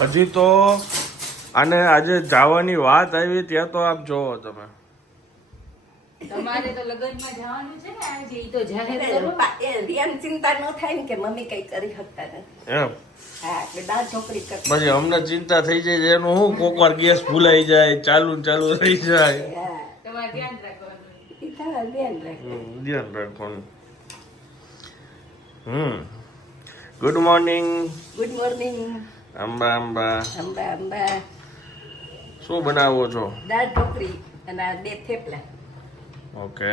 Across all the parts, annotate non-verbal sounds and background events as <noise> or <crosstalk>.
હજી તો અને આજે જવાની વાત આવી ત્યાં તો આપ જોવો તમે. તમારે તો લગ્નમાં જવાનું છે ને આજે ઈ તો જાહેર કરો. પા- ચિંતા ન થાય ને કે મમ્મી કઈ કરી શકતા નથી. એમ. હા એટલે દાળ ઢોકળી કરતા. પછી અમને ચિંતા થઈ જાય એનું શું? કોક વાર ગેસ ભૂલાઈ જાય ચાલુ ને ચાલુ થઈ જાય. ધ્યાન રાખવાનું. હમ good morning good morning Amba Amba Amba Amba શું બનાવો છો? દાળ ઢોકળી અને આ બે થેપલા. ઓકે.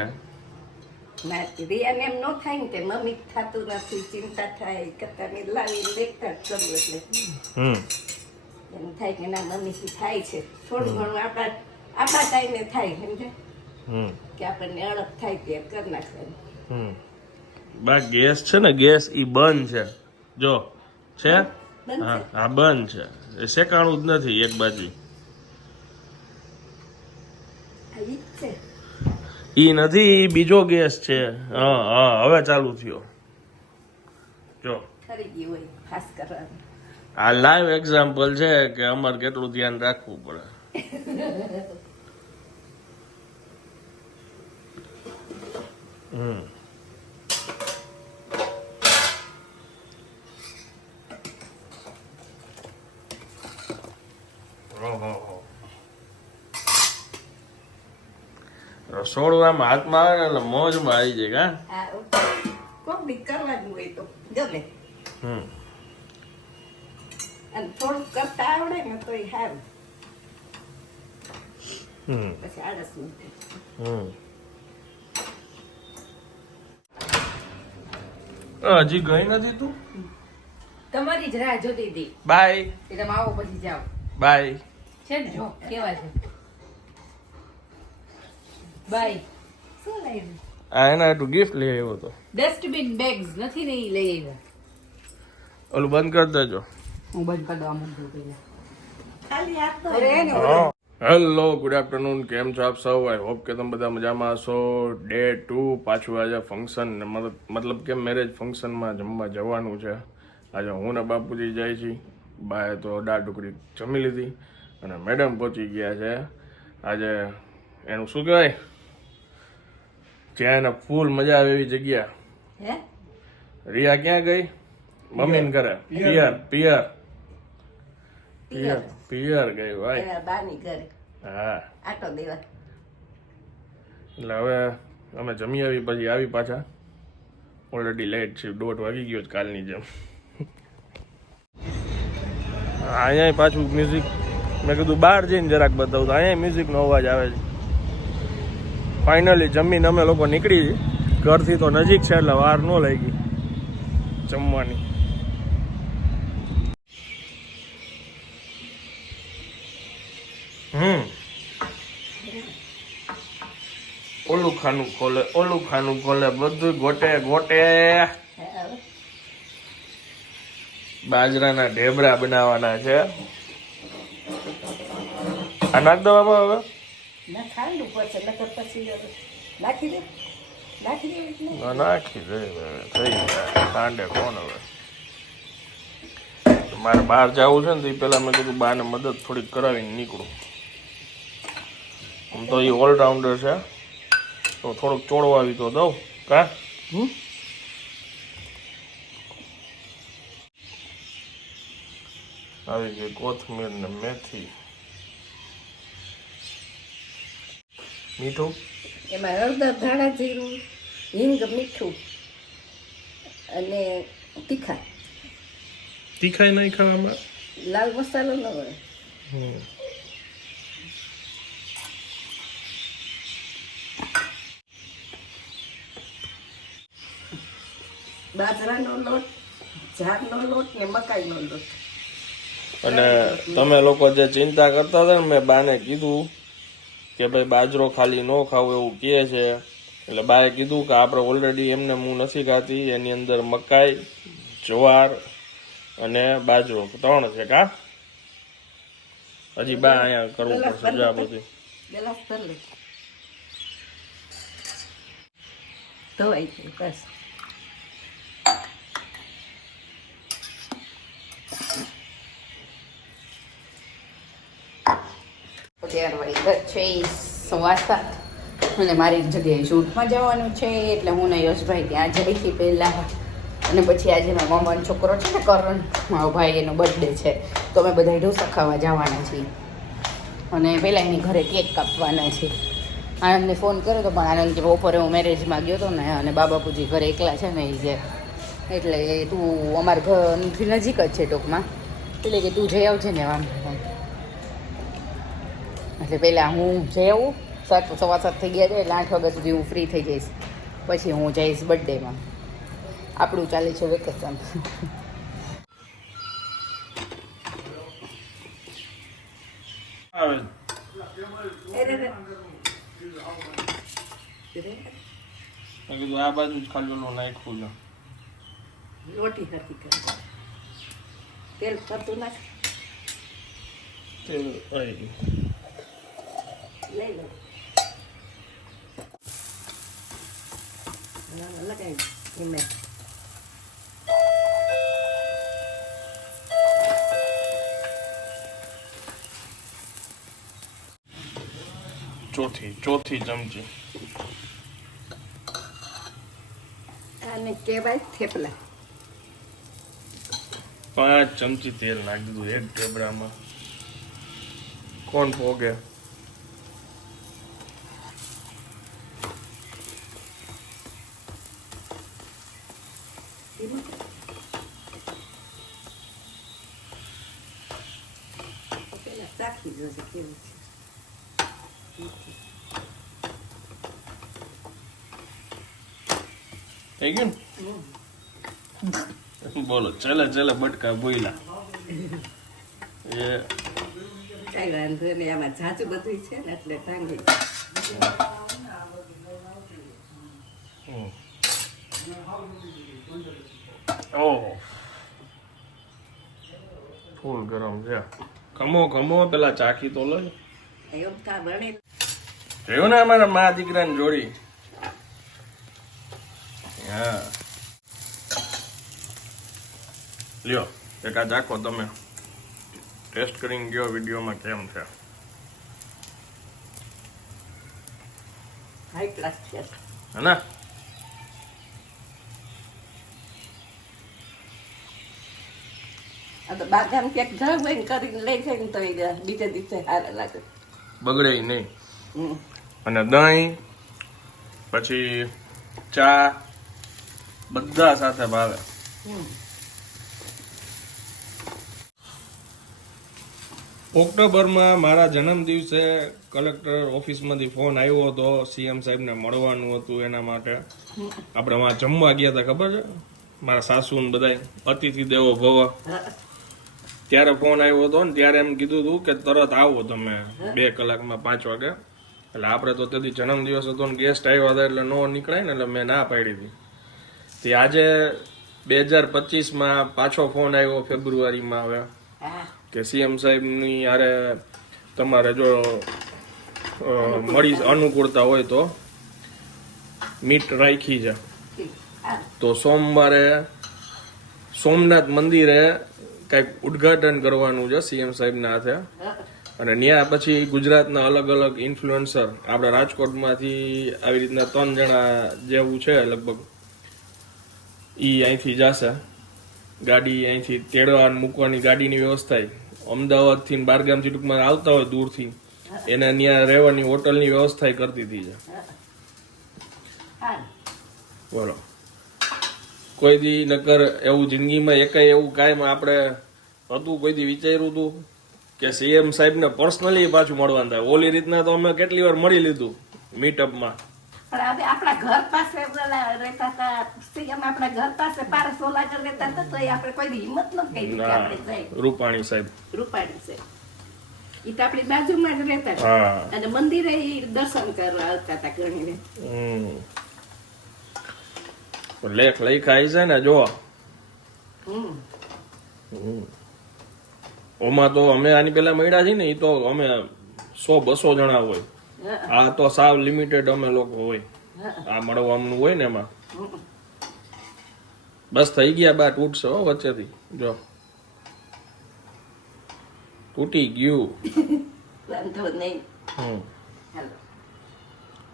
રિયાને એમ ન થાય ને કે મમ્મી થતું નથી ચિંતા થાય કરતા મેં લાવીને દેખતા જ કરું એટલે. હમ. એમ થાય કે ના મમ્મીથી થાય છે. થોડું ઘણું આપણા આપણા ટાઈમે થાય સમજે કે આપણને અડગ થાય તે કરી નાખવાનું. હમ. બા ગેસ છે ને ગેસ ઈ બંધ છે. જો છે? હા હા બંધ છે. એ શેકાણું જ નથી એક બાજુ. એ ઈ નથી બીજો ગેસ છે. હા હા હવે ચાલુ થયો. જો. આ લાઈવ એક્ઝામ્પલ છે કે અમારે કેટલું ધ્યાન રાખવું પડે. <laughs> હમ. રસોડું આમ હાથમાં આવે ને એટલે મોજમાં આવી જાય કા કોક બી કરવાનું હોય તો? ગમે હમ. અને થોડુંક કરતા આવડે ને તો સારું. પછી આળસ ન હમ. હજી ગઈ નથી તું? તમારી જ રાહ જોતી હતી. બાય તમે આવો પછી જાઓ. બાય છે ને? જો કેવા છે? બાય. શું લાવ્યું આ એના ટુ ગિફ્ટ લઈ આવ્યો હતો ડસ્ટબિન બેગ્સ નથી ને ઈ લઈ આવ્યા. ઓલું બંધ કરી દેજો. હું બંધ કરી દઉં અમુક દઉં. ખાલી હાથ તો રે ને હેલો ગુડ આફ્ટરનૂન કેમ છો આપ સૌ? આઈ હોપ કે તમે બધા મજામાં હશો. ડે ટુ પાછું આજે ફંક્શન મતલબ કે મેરેજ ફંક્શનમાં જમવા જવાનું છે? આજે હું ને બાપુજી જાય છીએ. બાએ તો દાળ ઢોકળી જમી લીધી. અને મેડમ પહોંચી ગયા છે. આજે એનું શું કહેવાય? જ્યાં એને ફૂલ મજા આવે એવી જગ્યા. રિયા ક્યાં ગઈ? મમ્મીને ઘરે. પિયર. પિયર પિયર. પિયર. ગઈ ભાઈ. બાની ઘરે. હા. આટો દેવા એટલે હવે અમે જમી આવી પછી આવી પાછા. ઓલરેડી લેટ છે દોઢ વાગી ગયો છે કાલની જેમ. <laughs> અહીંયા પાછું મ્યુઝિક મેં કીધું બહાર જઈને જરાક બતાવું. તો અહીંયા મ્યુઝિકનો અવાજ આવે છે. ફાઇનલી જમીન અમે લોકો નીકળી ઘરથી તો નજીક છે એટલે વાર ન લાગી જમવાની. હમ. ઓલું ખાનું ખોલે ઓલું ખાનું ખોલે બધું ગોટે ગોટે. બાજરાના ઢેબરા બનાવવાના છે. આ નાખ દો બાબા હવે. ના ખાંડું પડશે નકર પછી નાખી દે. નાખી દે નાખી દે થઈ જાય. કાંડે કોણ હવે? મારે બહાર જવું છે ને તો એ પેલા મેં કીધું બાને મદદ થોડીક કરાવીને નીકળું. આમ તો એ ઓલરાઉન્ડર છે. તો થોડુંક ચોળવાવી તો દઉં. કા? હમ? આવી ગઈ કોથમીર ને મેથી. મીઠું? એમાં હળદર ધાણા જીરું હિંગ મીઠું અને તીખા. તીખાઈ નહીં ખાવામાં? લાલ મસાલો ન હોય. બાજરાનો લોટ ઝાડનો લોટ ને મકાઈનો લોટ. અને તમે લોકો જે ચિંતા કરતા હતા ને મેં બાને કીધું કે ભાઈ બાજરો ખાલી ન ખાવું એવું કહે છે. એટલે બાએ કીધું કે આપણે ઓલરેડી એમને હું નથી ખાતી એની અંદર મકાઈ જવાર અને બાજરો. ત્રણ છે કા? હજી બા અહીંયા કરવું પડશે જો બધું. તો બસ. ચાર વાગ્યા છે સવા સાત અને મારી જગ્યાએ શૂટમાં જવાનું છે, એટલે હું ને યશભાઈ ત્યાં જઈ હતી પહેલાં. અને પછી આજે મારા મામાનો છોકરો છે ને, કરણ, મારો ભાઈ એનો બર્થડે છે. તો અમે બધા ઢોસા ખાવા જવાના છીએ. અને પહેલાં એની ઘરે કેક કાપવાના છે. આનંદને ફોન કર્યો તો પણ આનંદ બપોરે હું મેરેજમાં ગયો હતો ને, અને બાબાપુજી ઘરે એકલા છે ને એ જે. એટલે તું અમારા ઘરથી નજીક જ છે ટૂંકમાં. એટલે કે તું જઈ આવજે ને નહીં એટલે પહેલાં હું જેવું સાત સવા સાત થઈ ગયા છે એટલે આઠ વાગ્યા સુધી હું ફ્રી થઈ જઈશ. પછી હું જઈશ બર્થડેમાં આપણું ચાલે છે વેકેશન આ બાજુ જ ખાલી નો લાઈટ છે. રોટી હતી તેલ થતું નથી. તેલ આવી ગયું. લઈ લઉં લગાવી ચોથી ચોથી ચમચી આને કહેવાય થેપલા. પાંચ ચમચી તેલ નાખી દીધું એક ટેબડામાં કોણ ભોગે? ચાખી જોજે કેવું છે થઈ ગયું ને બોલો ચલે ચલે બટકા બોયલા. એ. કઈ વાંધો નહીં આમાં જાજુ બધું છે ને એટલે ટાંગી. ઓહ. ફૂલ ગરમ છે. ખમો ખમો પેલા ચાખી તો લો. જોયું ને અમારા મા દીકરાની જોડી? હા. લ્યો એક આ ચાખો તમે. ટેસ્ટ કરીને ગયો વિડીયોમાં કેમ છે? હાઈ ક્લાસ છે. હે ને આ તો બાગામ ક્યાંક ઘર હોય કરીને લઈ જાય ને તો એ બીજે દિવસે સારા લાગે. બગડે નહીં. અને દહીં પછી ચા બધા સાથે ભાવે. ઓક્ટોબરમાં મારા જન્મ દિવસે કલેક્ટર ઓફિસમાંથી ફોન આવ્યો હતો. સીએમ સાહેબને મળવાનું હતું એના માટે. આપણે વાં જમવા ગયા હતા ખબર છે? મારા સાસુ ને બધા અતિથિ દેવો ભવ. ત્યારે ફોન આવ્યો હતો ને ત્યારે એમ કીધું હતું કે તરત આવો તમે બે કલાકમાં પાંચ વાગે. એટલે આપણે તો તેથી જન્મદિવસ હતો ને ગેસ્ટ આવ્યા હતા એટલે નો નીકળાય ને એટલે મેં ના પાડી હતી. તે આજે બે હજાર પચીસમાં પાછો ફોન આવ્યો ફેબ્રુઆરીમાં હવે. કે સીએમ સાહેબની યારે તમારે જો મળી અનુકૂળતા હોય તો મીટ રાખી છે. તો સોમવારે સોમનાથ મંદિરે કંઈક ઉદ્ઘાટન કરવાનું છે સીએમ સાહેબના હાથે. અને ત્યાં પછી ગુજરાતના અલગ અલગ ઇન્ફ્લુએન્સર આપણા રાજકોટમાંથી આવી રીતના ત્રણ જણા જેવું છે લગભગ. ઈ અહીંથી જશે. ગાડી અહીંથી તેડવા મૂકવાની ગાડીની વ્યવસ્થા અમદાવાદથી બારગામથી ટૂંકમાં આવતા હોય દૂરથી. એને ત્યાં રહેવાની હોટલની વ્યવસ્થા કરતી હતી છે. બોલો. કોઈ દી નકર એવું જિંદગીમાં એકાય એવું કાંઈ આપણે હતું કોઈ દી વિચાર્યું હતું કે સીએમ સાહેબને પર્સનલી પાછું મળવાનું થાય. ઓલી રીતના તો અમે કેટલી વાર મળી લીધું મીટઅપમાં પણ હવે આપણા ઘર પાસે રહેતા હતા સીએમ આપણા ઘર પાસે પારસ સોલાગર રહેતા હતા તો એ આપણે કોઈ હિંમત ન કરી આપણે રૂપાણી સાહેબ. રૂપાણી સાહેબ. એ તો આપણી બાજુમાં જ રહેતા અને મંદિરે દર્શન કરવા આવતા હતા ઘણી હમ. લેખ લખાય છે ને જો હમ ઓમાં તો અમે આની પેલા મળ્યા છીએ ને એ તો અમે સો બસો જણા હોય આ તો સાવ લિમિટેડ અમે લોકો હોય. આ મળવાનું હોય ને એમાં બસ થઈ ગયા બા તૂટશે હો વચ્ચેથી જો તૂટી ગયું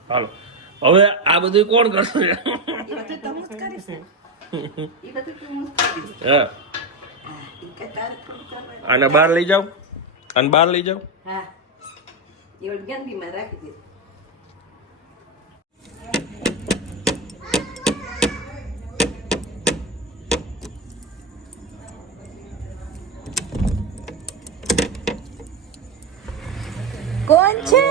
હાલો હવે આ બધું કોણ કરશે? એ બધું તો જ કરીશ. એ બધું તો જ હા, એ કે તારે થોડું કરવાનું. આને બહાર લઈ જાઓ. અને બહાર લઈ જાઓ. કોણ છે?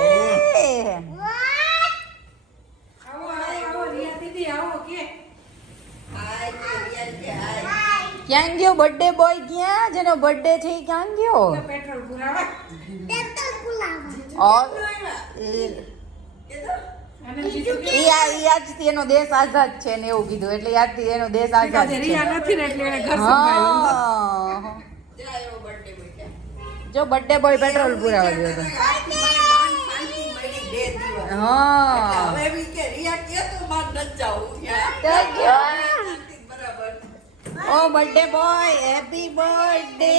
ક્યાં ગયો બર્થડે બોય ક્યાં? જેનો બર્થડે છે ક્યાં ગયો? ઈ આ એનો દેશ આઝાદ છે ને એવું કીધું. એટલે આજથી એનો દેશ આઝાદ છે. હા. જો બર્થડે બોય પેટ્રોલ પુરાવા ગયો હતો હા. તો. Oh birthday boy happy birthday.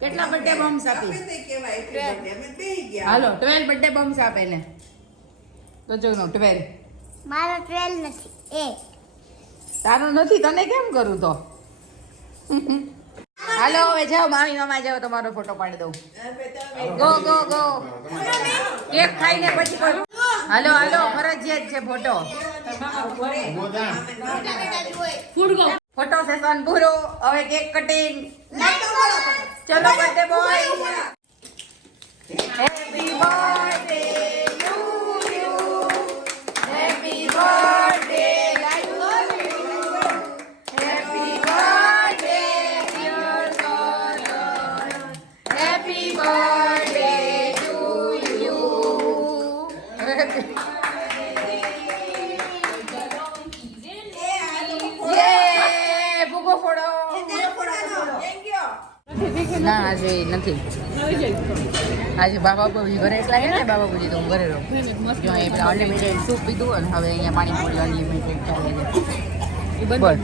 કેટલા બર્થડે બોમ્સ આપી? હાલો 12 બર્થડે બમ્સ આપે ને. તો જો નો 12 મારો ટ્રેલ નથી એ. તારો નથી તને કેમ કરું તો? હાલો હવે જાઓ મામી મામા જાઓ તમારો ફોટો પાડી દઉં. ગો ગો ગો કેક ખાઈને પછી કરું હાલો હાલો ફરજિયાત છે ફોટો ફોટો સેશન પૂરો. હવે કેક કટિંગ. ચલો birthday boy happy birthday okay આજે બાબા બુજી ઘરે એટલા ને બાબા બુજી તો હું ઘરે રહું. જો અનલિમિટેડ સૂપ પીધું અને હવે અહીંયા પાણી પૂરી અનલિમિટેડ ચાલે છે બસ